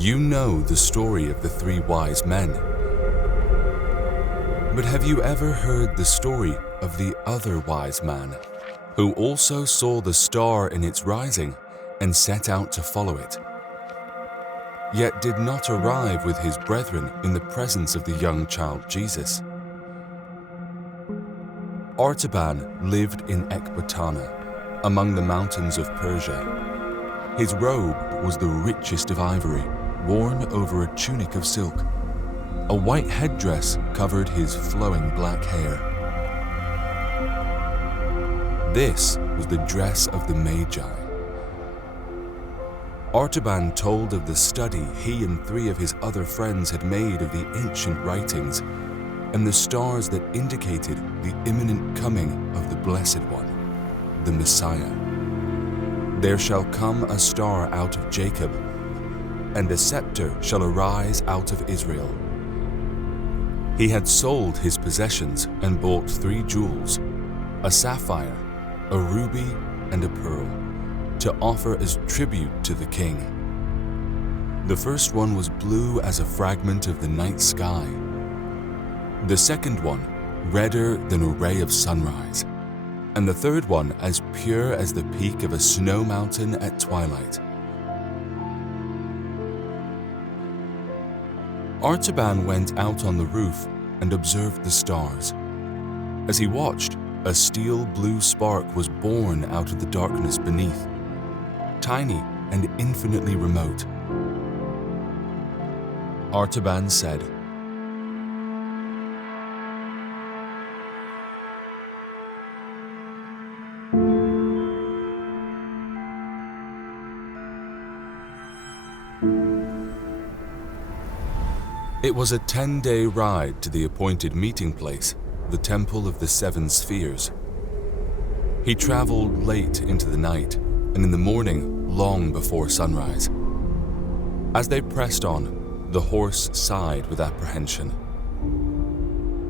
You know the story of the 3 wise men. But have you ever heard the story of the other wise man, who also saw the star in its rising and set out to follow it, yet did not arrive with his brethren in the presence of the young child Jesus? Artaban lived in Ecbatana, among the mountains of Persia. His robe was the richest of ivory, worn over a tunic of silk. A white headdress covered his flowing black hair. This was the dress of the Magi. Artaban told of the study he and 3 of his other friends had made of the ancient writings and the stars that indicated the imminent coming of the Blessed One, the Messiah. There shall come a star out of Jacob, and a scepter shall arise out of Israel. He had sold his possessions and bought 3 jewels, a sapphire, a ruby, and a pearl, to offer as tribute to the king. The first one was blue as a fragment of the night sky. The second one, redder than a ray of sunrise, and the third one as pure as the peak of a snow mountain at twilight. Artaban went out on the roof and observed the stars. As he watched, a steel blue spark was born out of the darkness beneath, tiny and infinitely remote. Artaban said, It was a 10-day ride to the appointed meeting place, the Temple of the 7 Spheres. He traveled late into the night, and in the morning, long before sunrise. As they pressed on, the horse sighed with apprehension.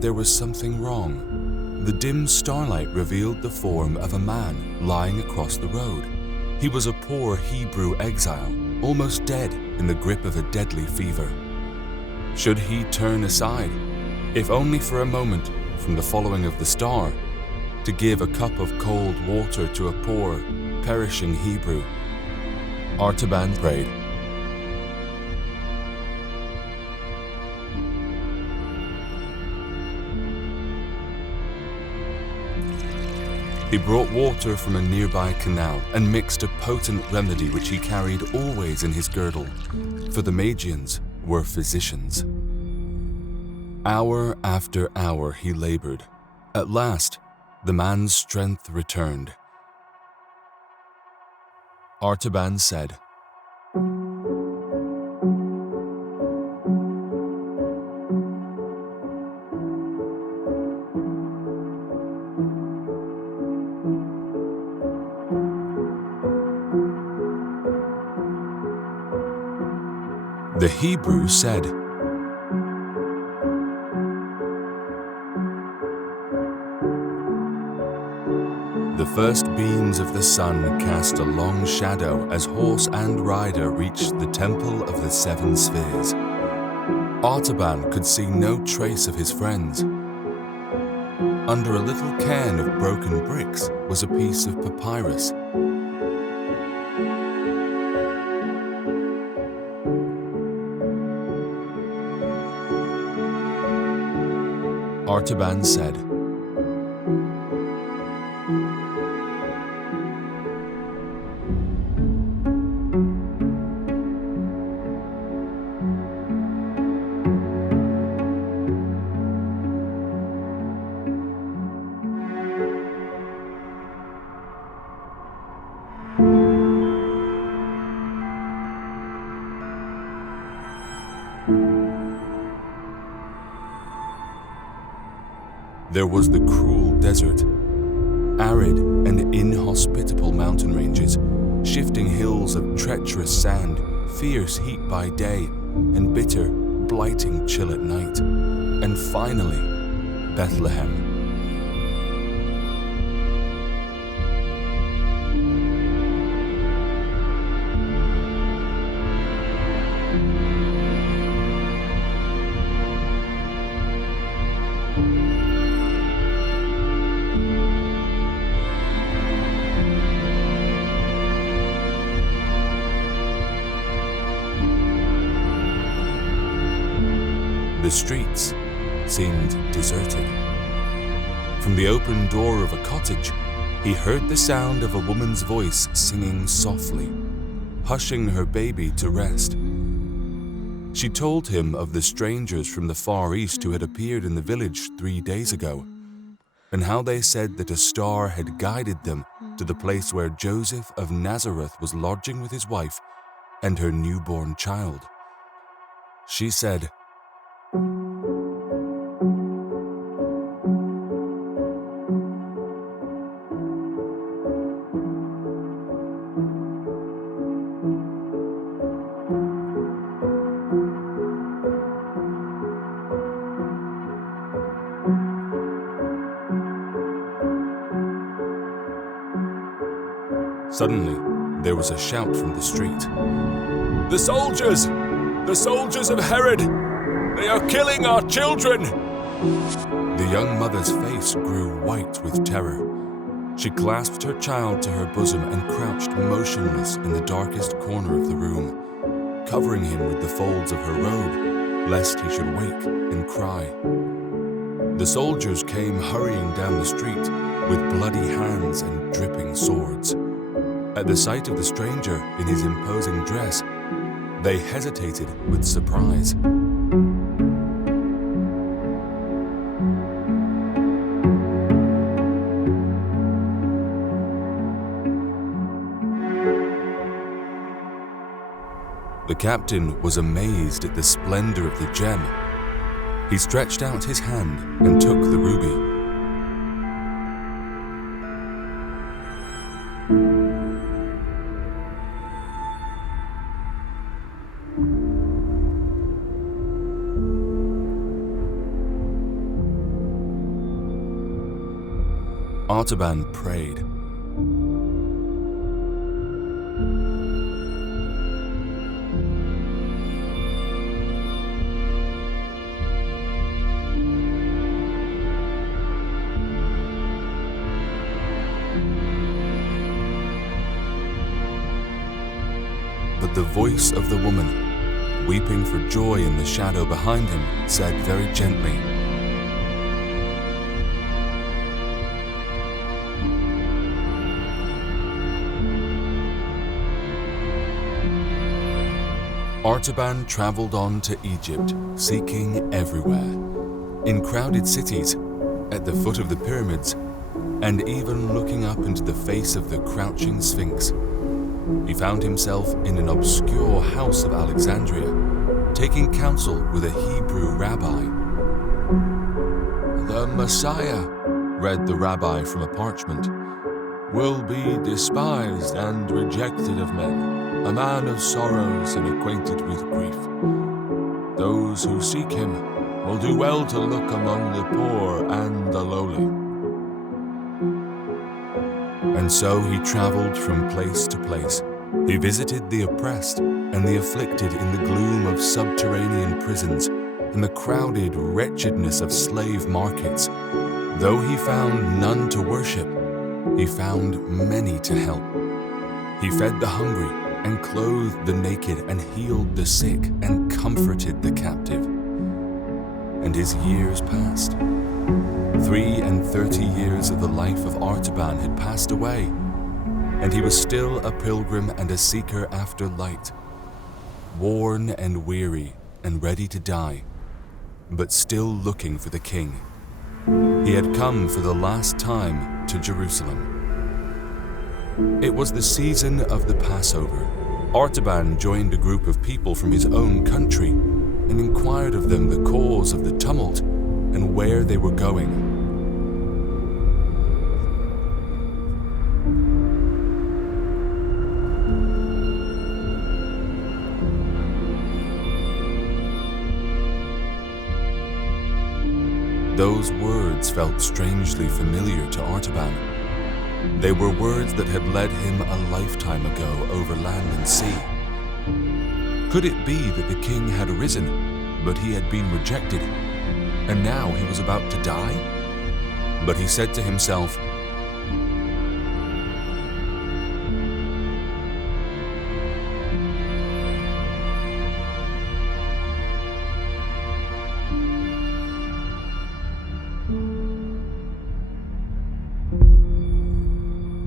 There was something wrong. The dim starlight revealed the form of a man lying across the road. He was a poor Hebrew exile, almost dead in the grip of a deadly fever. Should he turn aside, if only for a moment, from the following of the star, to give a cup of cold water to a poor, perishing Hebrew? Artaban prayed. He brought water from a nearby canal and mixed a potent remedy which he carried always in his girdle, for the Magians were physicians. Hour after hour he labored. At last, the man's strength returned. Artaban said, The Hebrew said, The first beams of the sun cast a long shadow as horse and rider reached the Temple of the 7 Spheres. Artaban could see no trace of his friends. Under a little cairn of broken bricks was a piece of papyrus. Artaban said, There was the cruel desert, arid and inhospitable mountain ranges, shifting hills of treacherous sand, fierce heat by day, and bitter, blighting chill at night. And finally, Bethlehem. The streets seemed deserted. From the open door of a cottage, he heard the sound of a woman's voice singing softly, hushing her baby to rest. She told him of the strangers from the Far East who had appeared in the village 3 days ago, and how they said that a star had guided them to the place where Joseph of Nazareth was lodging with his wife and her newborn child. She said, Suddenly, there was a shout from the street. "The soldiers! The soldiers of Herod! They are killing our children!" The young mother's face grew white with terror. She clasped her child to her bosom and crouched motionless in the darkest corner of the room, covering him with the folds of her robe, lest he should wake and cry. The soldiers came hurrying down the street with bloody hands and dripping swords. At the sight of the stranger in his imposing dress, they hesitated with surprise. The captain was amazed at the splendor of the gem. He stretched out his hand and took the ruby. Artaban prayed. But the voice of the woman, weeping for joy in the shadow behind him, said very gently, Artaban traveled on to Egypt, seeking everywhere, in crowded cities, at the foot of the pyramids, and even looking up into the face of the crouching Sphinx. He found himself in an obscure house of Alexandria, taking counsel with a Hebrew rabbi. "The Messiah," read the rabbi from a parchment, "will be despised and rejected of men, a man of sorrows and acquainted with grief. Those who seek him will do well to look among the poor and the lowly." And so he traveled from place to place. He visited the oppressed and the afflicted in the gloom of subterranean prisons and the crowded wretchedness of slave markets. Though he found none to worship, he found many to help. He fed the hungry and clothed the naked and healed the sick and comforted the captive. And his years passed. 33 years of the life of Artaban had passed away, and he was still a pilgrim and a seeker after light, worn and weary and ready to die, but still looking for the king. He had come for the last time to Jerusalem. It was the season of the Passover. Artaban joined a group of people from his own country and inquired of them the cause of the tumult and where they were going. Those words felt strangely familiar to Artaban. They were words that had led him a lifetime ago over land and sea. Could it be that the king had arisen, but he had been rejected? and now he was about to die? But he said to himself,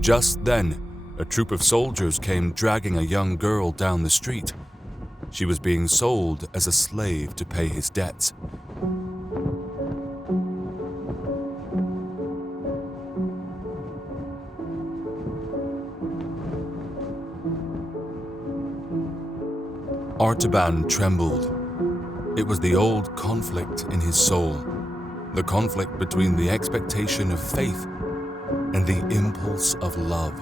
Just then, a troop of soldiers came dragging a young girl down the street. She was being sold as a slave to pay his debts. Artaban trembled. It was the old conflict in his soul, the conflict between the expectation of faith and the impulse of love.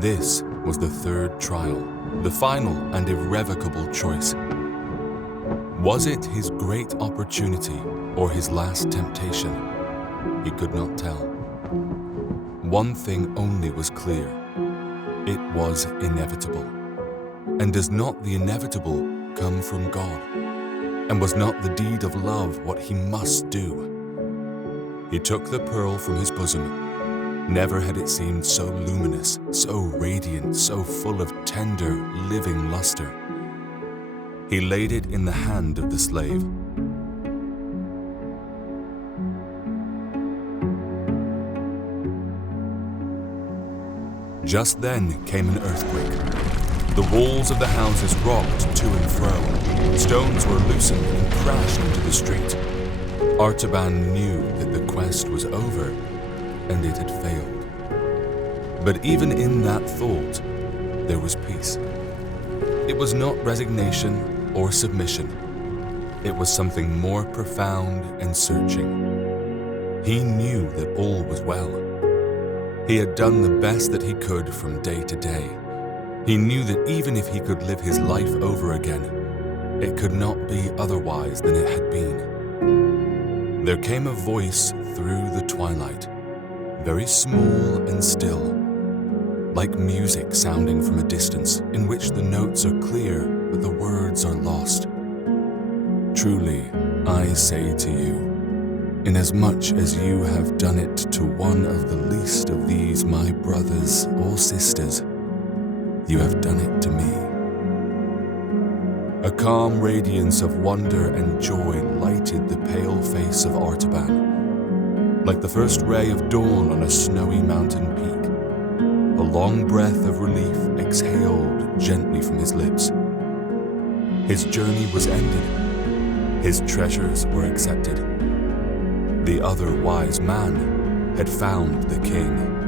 This was the third trial, the final and irrevocable choice. Was it his great opportunity or his last temptation? He could not tell. One thing only was clear. It was inevitable. And does not the inevitable come from God? And was not the deed of love what he must do? He took the pearl from his bosom. Never had it seemed so luminous, so radiant, so full of tender, living luster. He laid it in the hand of the slave. Just then came an earthquake. The walls of the houses rocked to and fro. Stones were loosened and crashed into the street. Artaban knew that the quest was over and it had failed. But even in that thought, there was peace. It was not resignation or submission. It was something more profound and searching. He knew that all was well. He had done the best that he could from day to day. He knew that even if he could live his life over again, it could not be otherwise than it had been. There came a voice through the twilight, very small and still, like music sounding from a distance in which the notes are clear but the words are lost. Truly, I say to you, inasmuch as you have done it to one of the least of these my brothers or sisters, you have done it to me. A calm radiance of wonder and joy lighted the pale face of Artaban, like the first ray of dawn on a snowy mountain peak. A long breath of relief exhaled gently from his lips. His journey was ended. His treasures were accepted. The other wise man had found the king.